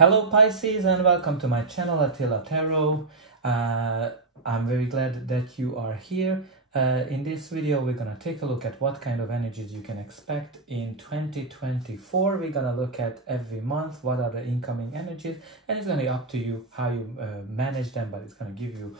Hello Pisces, and welcome to my channel Attila Tarot. I'm very glad that you are here. In this video we're gonna take a look at what kind of energies you can expect in 2024. We're gonna look at every month what are the incoming energies, and it's gonna be up to you how you manage them, but it's gonna give you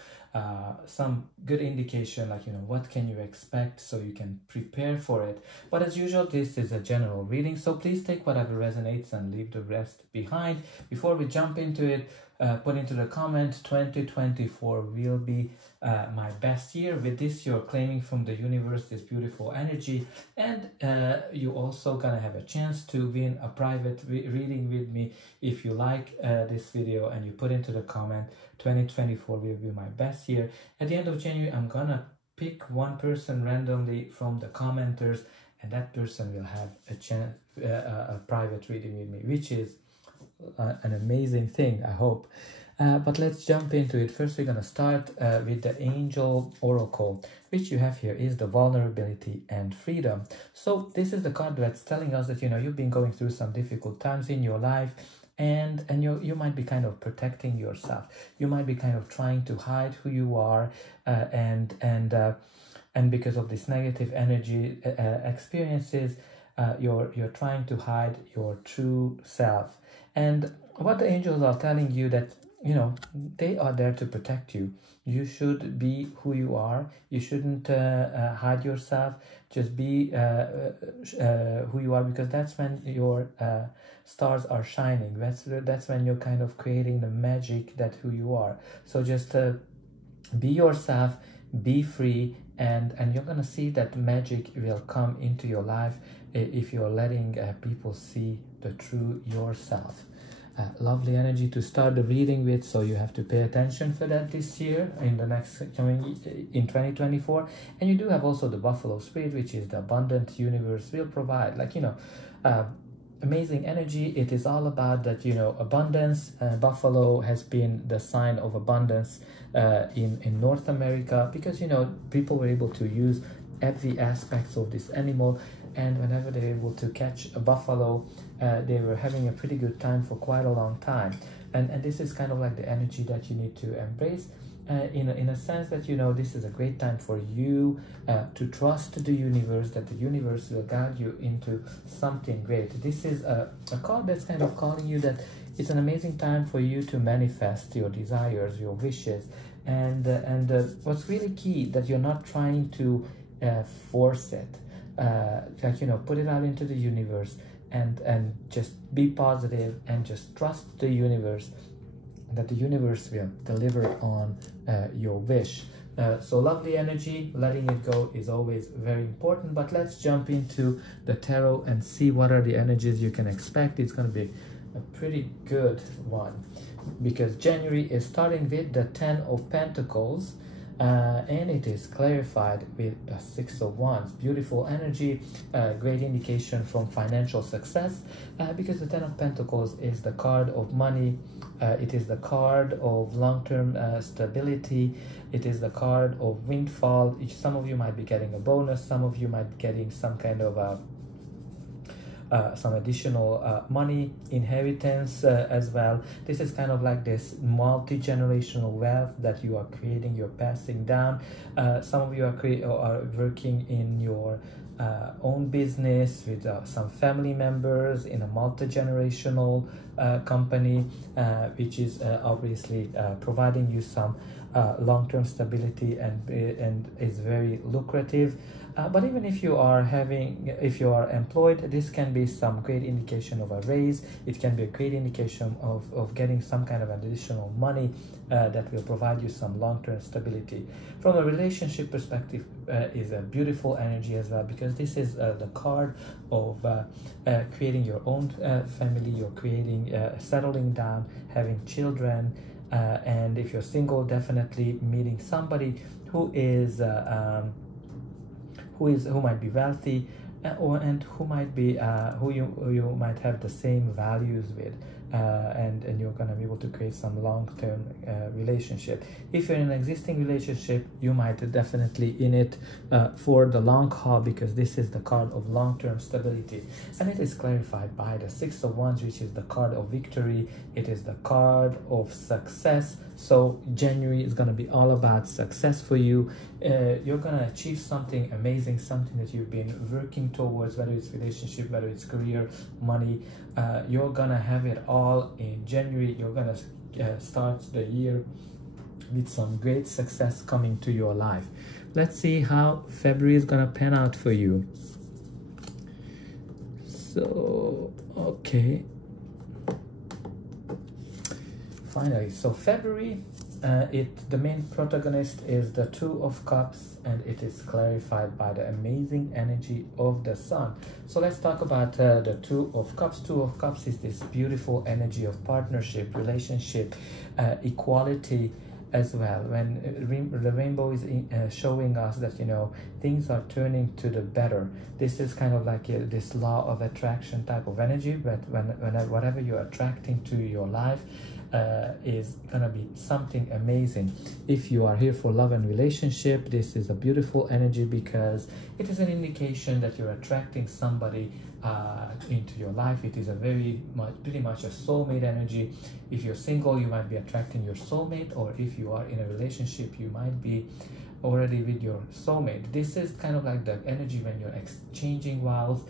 some good indication, like what can you expect, so you can prepare for it. But as usual, this is a general reading, so please take whatever resonates and leave the rest behind. Before we jump into it, put into the comment 2024 will be my best year. With this, you're claiming from the universe this beautiful energy, and you also gonna have a chance to win a private reading with me if you like this video and you put into the comment 2024 will be my best year. At the end of January, I'm gonna pick one person randomly from the commenters, and that person will have a chance, a private reading with me, which is an amazing thing, I hope. But let's jump into it. First, we're gonna start with the Angel Oracle, which you have here is the vulnerability and freedom. So this is the card that's telling us that you've been going through some difficult times in your life, and you might be kind of protecting yourself. You might be kind of trying to hide who you are, and because of this negative energy experiences, you're trying to hide your true self. And what the angels are telling you, that they are there to protect you. You should be who you are. You shouldn't hide yourself. Just be who you are, because that's when your stars are shining. That's when you're kind of creating the magic that who you are. So just be yourself, be free, and you're gonna see that magic will come into your life if you're letting people see the true yourself. Lovely energy to start the reading with, so you have to pay attention for that this year, in 2024. And you do have also the Buffalo Spirit, which is the abundant universe will provide, amazing energy. It is all about that, abundance. Buffalo has been the sign of abundance in North America, because people were able to use every aspects of this animal, and whenever they're able to catch a buffalo, they were having a pretty good time for quite a long time. And this is kind of like the energy that you need to embrace, in a sense that this is a great time for you to trust the universe, that the universe will guide you into something great. This is a card that's kind of calling you that it's an amazing time for you to manifest your desires, your wishes, and what's really key, that you're not trying to force it, put it out into the universe, and just be positive, and just trust the universe, that the universe will deliver on your wish. So lovely energy. Letting it go is always very important. But let's jump into the tarot and see what are the energies you can expect. It's going to be a pretty good one, because January is starting with the 10 of Pentacles, and it is clarified with the 6 of Wands. Beautiful energy, great indication from financial success, because the 10 of Pentacles is the card of money. It is the card of long-term stability. It is the card of windfall. Some of you might be getting a bonus. Some of you might be getting some kind of some additional money, inheritance as well. This is kind of like this multi-generational wealth that you are creating, you're passing down. Some of you are working in your own business with some family members in a multi-generational company, which is obviously providing you some long-term stability, and is very lucrative. But even if you are employed, this can be some great indication of a raise. It can be a great indication of getting some kind of additional money that will provide you some long-term stability. From a relationship perspective, is a beautiful energy as well, because this is the card of creating your own family. You're creating, settling down, having children, and if you're single, definitely meeting somebody who might be wealthy, and who might be who you might have the same values with. and you're going to be able to create some long-term relationship. If you're in an existing relationship, you might definitely in it for the long haul, because this is the card of long-term stability, and it is clarified by the Six of Wands, which is the card of victory. It is the card of success. So January is going to be all about success for you. You're going to achieve something amazing, something that you've been working towards, whether it's relationship, whether it's career, money. You're going to have it all in January. You're going to start the year with some great success coming to your life. Let's see how February is going to pan out for you. So, okay. Finally, so February, the main protagonist is the Two of Cups, and it is clarified by the amazing energy of the Sun. So let's talk about the Two of Cups. Two of Cups is this beautiful energy of partnership, relationship, equality as well. When the rainbow is showing us that, you know, things are turning to the better. This is kind of like this law of attraction type of energy, but whatever you're attracting to your life is gonna be something amazing. If you are here for love and relationship, this is a beautiful energy, because it is an indication that you're attracting somebody into your life. It is pretty much a soulmate energy. If you're single, you might be attracting your soulmate, or if you are in a relationship, you might be already with your soulmate. This is kind of like the energy when you're exchanging vows.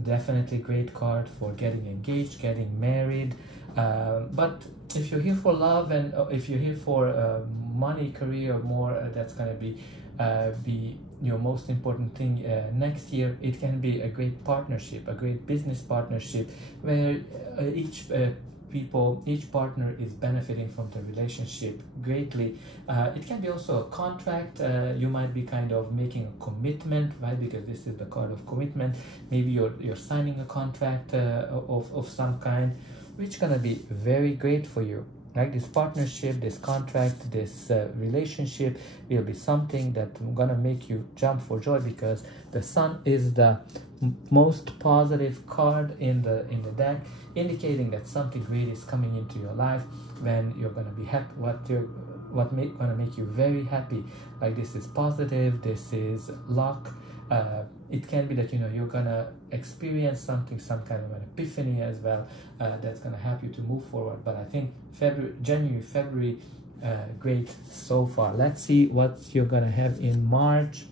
Definitely great card for getting engaged, getting married. But if you're here for love, and if you're here for money, career, more, that's gonna be your most important thing next year. It can be a great partnership, a great business partnership, where each partner is benefiting from the relationship greatly. It can be also a contract. You might be kind of making a commitment, right? Because this is the card of commitment. Maybe you're signing a contract of some kind, which gonna be very great for you. Like this partnership, this contract, this relationship will be something that gonna make you jump for joy, because the Sun is the most positive card in the deck, indicating that something great is coming into your life. When you're gonna be happy, gonna make you very happy. Like this is positive. This is luck. It can be that, you know, you're gonna experience something, some kind of an epiphany as well, that's gonna help you to move forward. But I think January, February, great so far. Let's see what you're gonna have in March.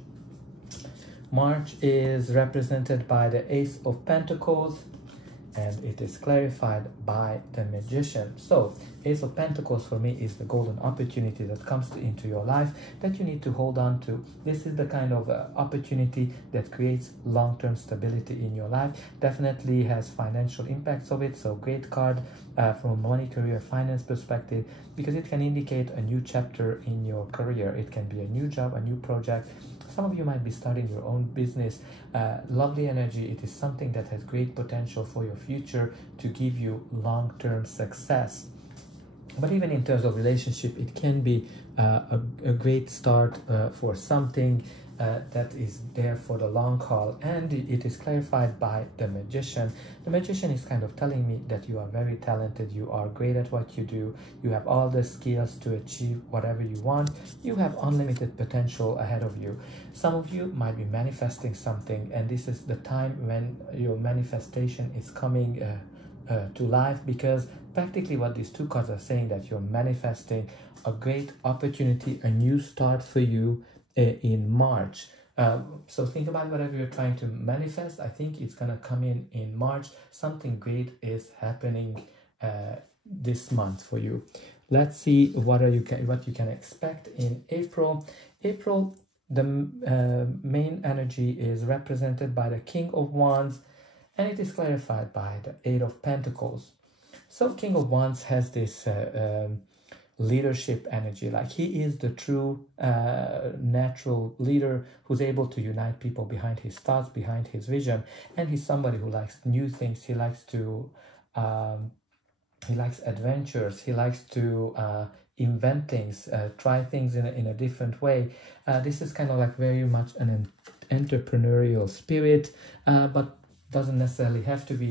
March is represented by the Ace of Pentacles, and it is clarified by the Magician. So Ace of Pentacles for me is the golden opportunity that comes into your life that you need to hold on to. This is the kind of opportunity that creates long-term stability in your life. Definitely has financial impacts of it. So great card from a money, career, finance perspective, because it can indicate a new chapter in your career. It can be a new job, a new project. Some of you might be starting your own business. Lovely energy. It is something that has great potential for your future to give you long-term success. But even in terms of relationship, it can be a great start for something that is there for the long haul. And it is clarified by the Magician. The Magician is kind of telling me that you are very talented, you are great at what you do, you have all the skills to achieve whatever you want, you have unlimited potential ahead of you. Some of you might be manifesting something, and this is the time when your manifestation is coming to life, because practically what these two cards are saying, that you're manifesting a great opportunity, a new start for you in March. So think about whatever you're trying to manifest. I think it's gonna come in March. Something great is happening this month for you. Let's see what you can expect in April. April, the main energy is represented by the King of Wands, and it is clarified by the Eight of Pentacles. So King of Wands has this leadership energy. Like he is the true natural leader who's able to unite people behind his thoughts, behind his vision. And he's somebody who likes new things. He likes to he likes adventures. He likes to invent things, try things in a different way. This is kind of like very much an entrepreneurial spirit, but doesn't necessarily have to be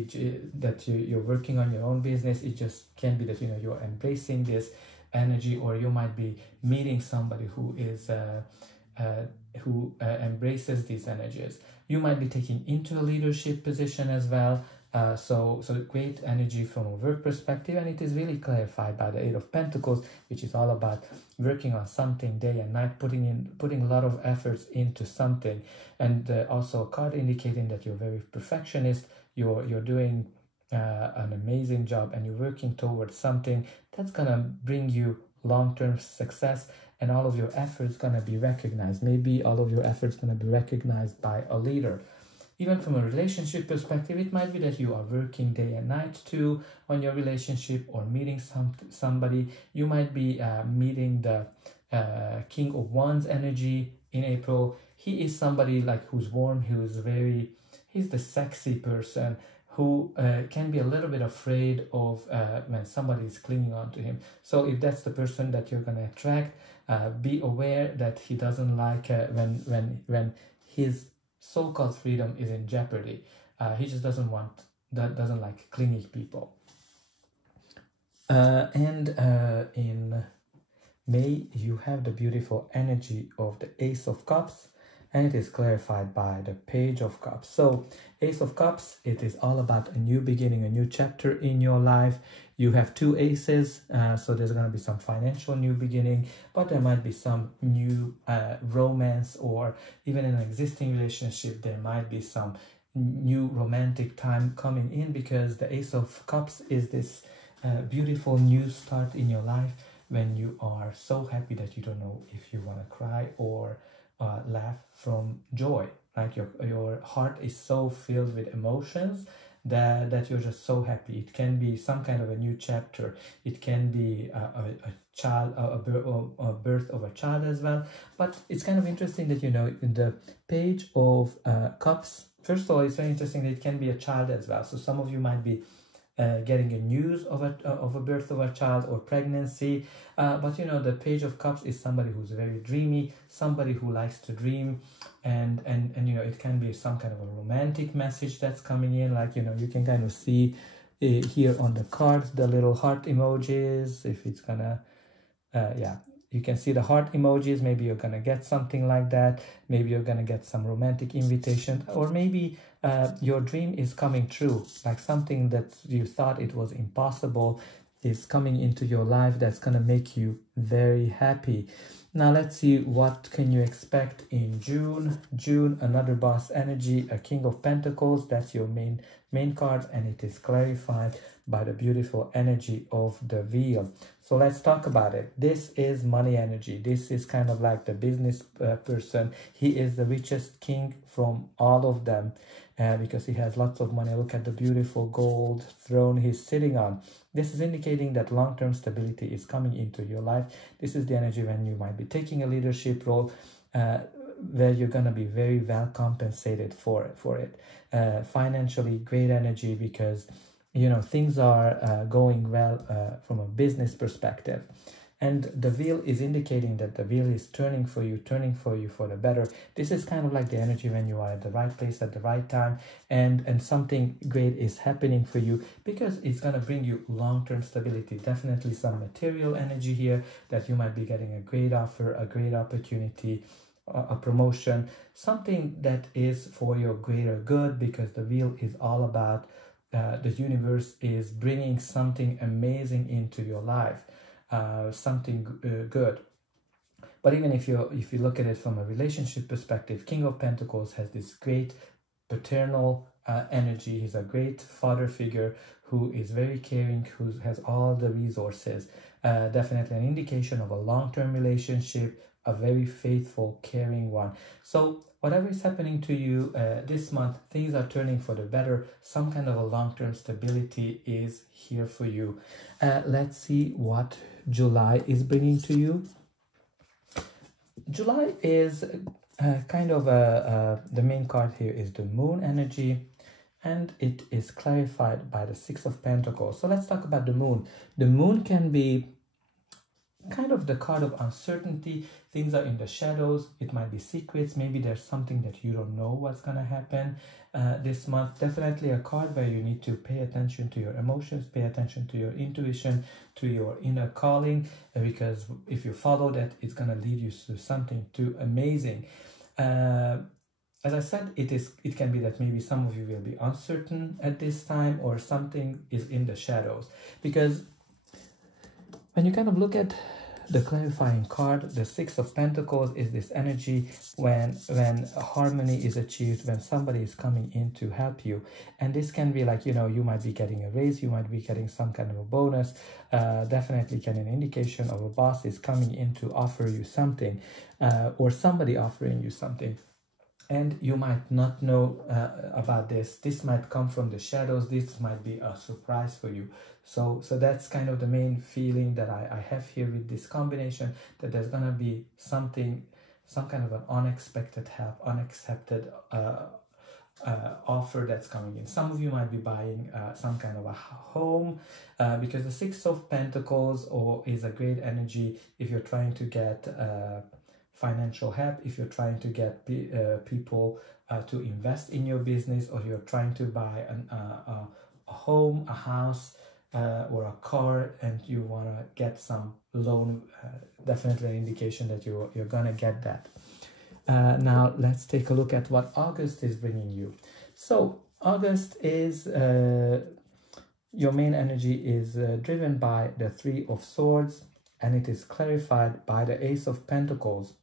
that you're working on your own business. It just can be that, you know, you're embracing this energy, or you might be meeting somebody who is embraces these energies. You might be taking into a leadership position as well. So great energy from a work perspective, and it is really clarified by the Eight of Pentacles, which is all about working on something day and night, putting a lot of efforts into something, and also a card indicating that you're very perfectionist. You're doing an amazing job, and you're working towards something that's gonna bring you long-term success, and all of your efforts gonna be recognized. Maybe all of your efforts gonna be recognized by a leader. Even from a relationship perspective, it might be that you are working day and night too on your relationship, or meeting somebody. You might be meeting the King of Wands energy in April. He is somebody like who's warm, he's the sexy person who can be a little bit afraid of when somebody is clinging on to him. So if that's the person that you're going to attract, be aware that he doesn't like when his so-called freedom is in jeopardy. He just doesn't like clingy people. And in May, you have the beautiful energy of the Ace of Cups, and it is clarified by the Page of Cups. So Ace of Cups, it is all about a new beginning, a new chapter in your life. You have two aces, so there's going to be some financial new beginning, but there might be some new romance, or even in an existing relationship, there might be some new romantic time coming in, because the Ace of Cups is this beautiful new start in your life when you are so happy that you don't know if you want to cry or laugh from joy. Like your heart is so filled with emotions that you're just so happy. It can be some kind of a new chapter. It can be a birth of a child as well. But it's kind of interesting that, you know, in the Page of Cups, first of all, it's very interesting that it can be a child as well. So some of you might be getting a news of a birth of a child or pregnancy, but you know, the Page of Cups is somebody who's very dreamy, somebody who likes to dream, and you know, it can be some kind of a romantic message that's coming in. Like, you know, you can kind of see here on the cards the little heart emojis. If it's gonna yeah, you can see the heart emojis. Maybe you're gonna get something like that. Maybe you're gonna get some romantic invitation, or maybe your dream is coming true, like something that you thought it was impossible is coming into your life that's gonna make you very happy. Now let's see, what can you expect in June. June, another boss energy, a King of Pentacles. That's your main card, and it is clarified by the beautiful energy of the Wheel. So let's talk about it. This is money energy. This is kind of like the business person. He is the richest king from all of them because he has lots of money. Look at the beautiful gold throne he's sitting on. This is indicating that long-term stability is coming into your life. This is the energy when you might be taking a leadership role where you're going to be very well compensated for it. Financially, great energy because, you know, things are going well from a business perspective. And the Wheel is indicating that the Wheel is turning for you for the better. This is kind of like the energy when you are at the right place at the right time, and something great is happening for you, because it's going to bring you long-term stability. Definitely some material energy here, that you might be getting a great offer, a great opportunity, a promotion, something that is for your greater good, because the Wheel is all about the universe is bringing something amazing into your life. Something good. But even if you look at it from a relationship perspective, King of Pentacles has this great paternal energy. He's a great father figure who is very caring, who has all the resources. Definitely an indication of a long-term relationship, a very faithful, caring one. So whatever is happening to you this month, things are turning for the better. Some kind of a long-term stability is here for you. Let's see what July is bringing to you. July is kind of the main card here is the Moon energy, and it is clarified by the Six of Pentacles. So let's talk about the Moon. The Moon can be kind of the card of uncertainty. Things are in the shadows. It might be secrets. Maybe there's something that you don't know what's going to happen this month. Definitely a card where you need to pay attention to your emotions, pay attention to your intuition, to your inner calling, because if you follow that, it's going to lead you to something too amazing. As I said, it can be that maybe some of you will be uncertain at this time, or something is in the shadows. Because when you kind of look at the clarifying card, the Six of Pentacles is this energy when harmony is achieved, when somebody is coming in to help you. And this can be like, you know, you might be getting a raise, you might be getting some kind of a bonus. Definitely can an indication of a boss is coming in to offer you something, or somebody offering you something. And you might not know about this. This might come from the shadows. This might be a surprise for you. So that's kind of the main feeling that I have here with this combination, that there's going to be something, some kind of an unexpected help, unaccepted offer that's coming in. Some of you might be buying some kind of a home, because the Six of Pentacles is a great energy if you're trying to get financial help, if you're trying to get people to invest in your business, or you're trying to buy a home, a house, or a car, and you want to get some loan. Definitely an indication that you're gonna get that. Now let's take a look at what August is bringing you. So August is your main energy is driven by the Three of Swords, and it is clarified by the Ace of Pentacles.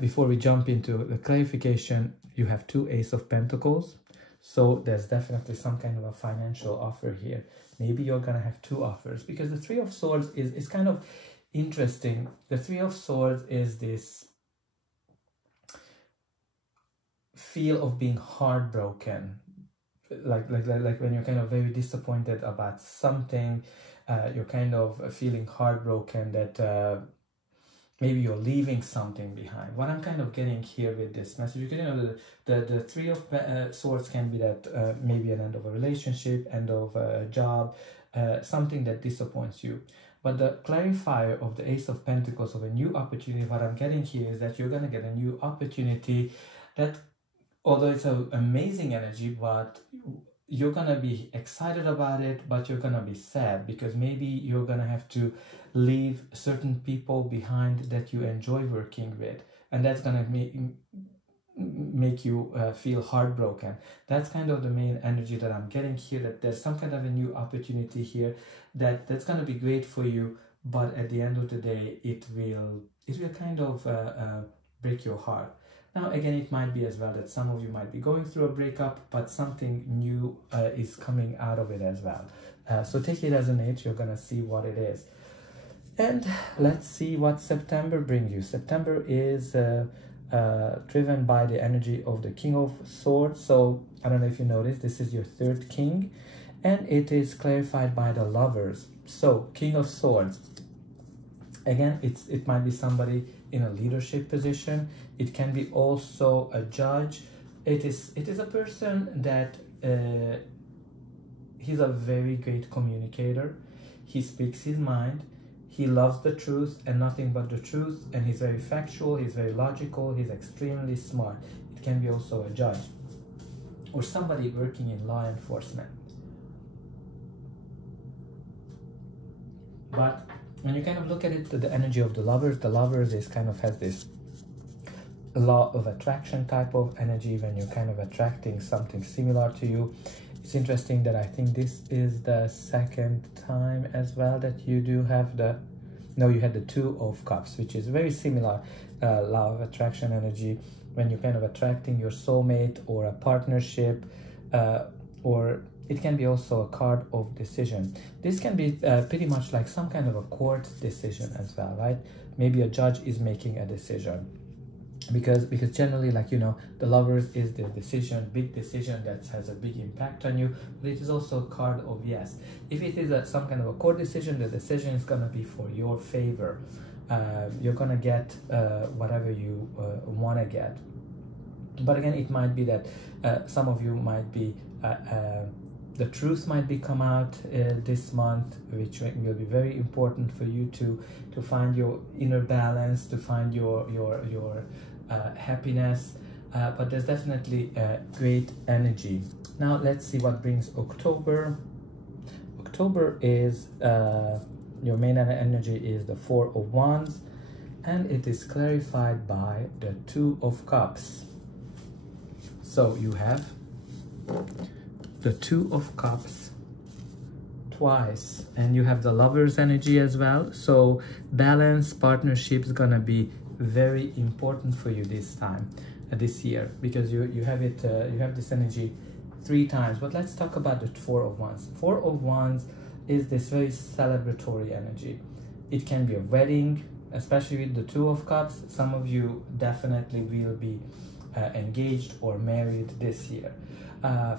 Before we jump into the clarification, you have two Ace of Pentacles. So there's definitely some kind of a financial offer here. Maybe you're going to have two offers, because the Three of Swords is kind of interesting. The Three of Swords is this feel of being heartbroken. Like when you're kind of very disappointed about something, you're kind of feeling heartbroken that maybe you're leaving something behind. What I'm kind of getting here with this message, because you know the Three of Swords can be that maybe an end of a relationship, end of a job, something that disappoints you. But the clarifier of the Ace of Pentacles, of a new opportunity, what I'm getting here is that you're going to get a new opportunity that, although it's an amazing energy, but you're going to be excited about it, but you're going to be sad, because maybe you're going to have to leave certain people behind that you enjoy working with, and that's going to make you feel heartbroken. That's kind of the main energy that I'm getting here, that there's some kind of a new opportunity here that's going to be great for you, but at the end of the day, it will kind of break your heart. Now, again, it might be as well that some of you might be going through a breakup, but something new is coming out of it as well. So take it as an 8, you're going to see what it is. And let's see what September brings you. September is driven by the energy of the King of Swords. So I don't know if you noticed, this is your third king, and it is clarified by the Lovers. So King of Swords, again, it might be somebody in a leadership position. It can be also a judge. It is a person that he's a very great communicator. He speaks his mind. He loves the truth and nothing but the truth, and he's very factual, he's very logical, he's extremely smart. It can be also a judge or somebody working in law enforcement. But when you kind of look at it, the energy of the Lovers is kind of has this law of attraction type of energy, when you're kind of attracting something similar to you. It's interesting that I think this is the second time as well that you do have you had the Two of Cups, which is very similar law of attraction energy, when you're kind of attracting your soulmate or a partnership, or it can be also a card of decision. This can be pretty much like some kind of a court decision as well, right? Maybe a judge is making a decision. Because generally, like, you know, the Lovers is the decision, big decision that has a big impact on you, but it is also a card of yes. If it is some kind of a court decision, the decision is going to be for your favor. You're going to get whatever you want to get. But again, it might be that some of you might be the truth might be come out this month, which will be very important for you to find your inner balance, to find your happiness. But there's definitely great energy. Now let's see what brings October. October is your main energy is the Four of Wands, and it is clarified by the Two of Cups. So you have the Two of Cups twice, and you have the Lover's energy as well. So balance, partnership is gonna be very important for you this time, this year, because you have it. You have this energy 3 times. But let's talk about the Four of Wands. Four of Wands is this very celebratory energy. It can be a wedding, especially with the Two of Cups. Some of you definitely will be engaged or married this year.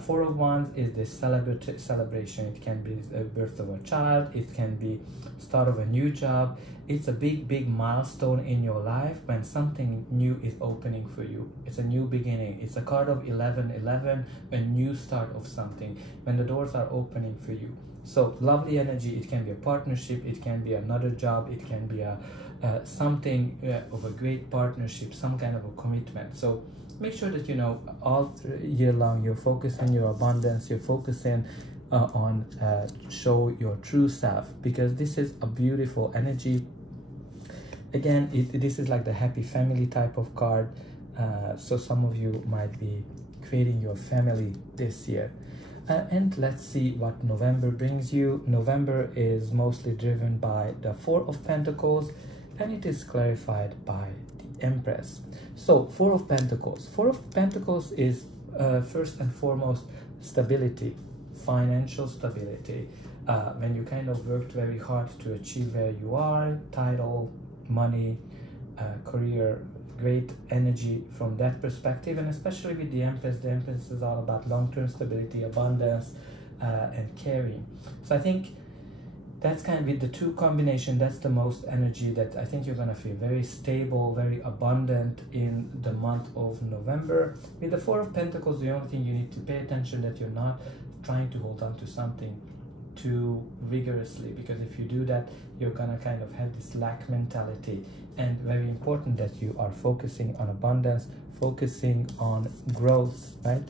Four of Wands is this celebration. It can be the birth of a child. It can be start of a new job. It's a big milestone in your life when something new is opening for you. It's a new beginning. It's a card of 1111, a new start of something, when the doors are opening for you. So lovely energy. It can be a partnership. It can be another job. It can be a something of a great partnership, some kind of a commitment. So make sure that, you know, all year long you're focusing on your abundance, you're focusing on show your true self, because this is a beautiful energy. Again, this is like the happy family type of card. So some of you might be creating your family this year. And let's see what November brings you. November is mostly driven by the Four of Pentacles, and it is clarified by the Empress. So Four of Pentacles. Four of Pentacles is first and foremost stability, financial stability. When you kind of worked very hard to achieve where you are, title, money, career, great energy from that perspective. And especially with the Empress is all about long-term stability, abundance, and caring. So I think that's kind of, with the two combination, that's the most energy that I think you're gonna feel very stable, very abundant in the month of November. With the Four of Pentacles, the only thing you need to pay attention that you're not trying to hold on to something too vigorously, because if you do that, you're gonna kind of have this lack mentality. And very important that you are focusing on abundance, focusing on growth, right?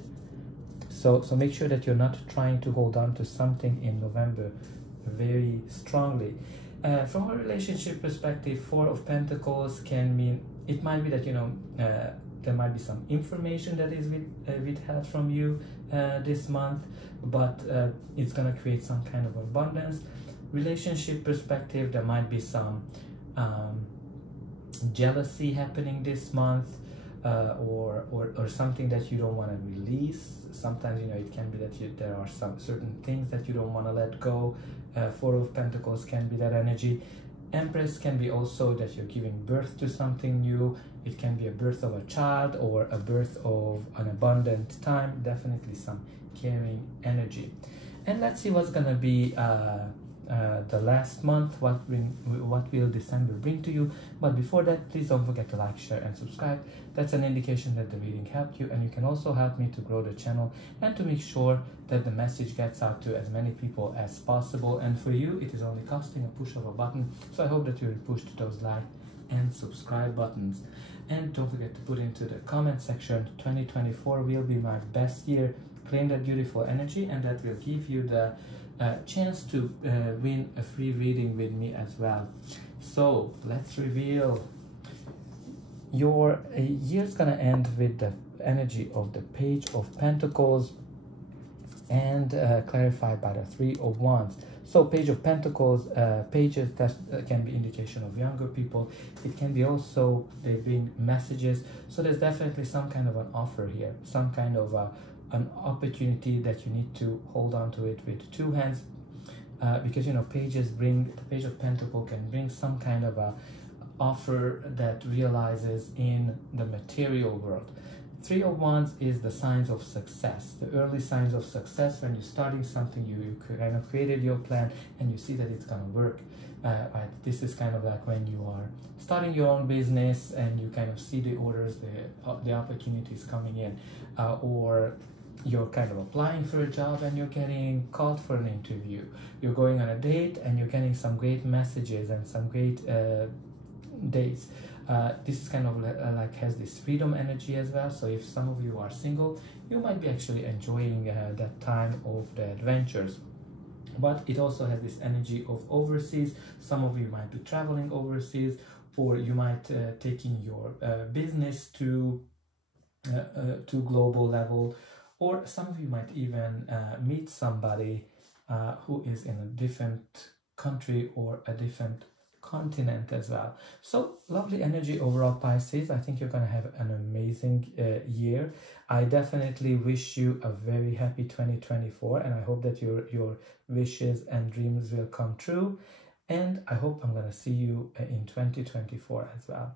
So make sure that you're not trying to hold on to something in November very strongly. From a relationship perspective, Four of Pentacles can mean, it might be that, you know, there might be some information that is withheld from you this month, but it's gonna create some kind of abundance. Relationship perspective, there might be some jealousy happening this month, or something that you don't want to release. Sometimes, you know, it can be that there are some certain things that you don't want to let go. Four of Pentacles can be that energy. Empress can be also that you're giving birth to something new. It can be a birth of a child or a birth of an abundant time. Definitely some caring energy. And let's see what's gonna be the last month, what will December bring to you. But before that, please don't forget to like, share, and subscribe. That's an indication that the reading helped you, and you can also help me to grow the channel and to make sure that the message gets out to as many people as possible. And for you, it is only costing a push of a button, so I hope that you will push those like and subscribe buttons. And don't forget to put into the comment section, 2024 will be my best year. Claim that beautiful energy, and that will give you the chance to win a free reading with me as well. So let's reveal. Your year's gonna end with the energy of the Page of Pentacles, and clarified by the Three of Wands. So Page of Pentacles, pages that can be indication of younger people. It can be also, they bring messages. So there's definitely some kind of an offer here, some kind of an opportunity that you need to hold on to it with two hands, because, you know, the Page of Pentacles can bring some kind of a offer that realizes in the material world. Three of Wands is the signs of success, the early signs of success. When you're starting something, you kind of created your plan and you see that it's gonna work. Right? This is kind of like when you are starting your own business and you kind of see the orders, the opportunities coming in, or you're kind of applying for a job and you're getting called for an interview. You're going on a date and you're getting some great messages and some great dates. This is kind of like has this freedom energy as well. So if some of you are single, you might be actually enjoying that time of the adventures. But it also has this energy of overseas. Some of you might be traveling overseas, or you might taking your business to global level, or some of you might even meet somebody who is in a different country or a different continent as well. So lovely energy overall, Pisces. I think you're gonna have an amazing year. I definitely wish you a very happy 2024, and I hope that your wishes and dreams will come true, and I hope I'm gonna see you in 2024 as well.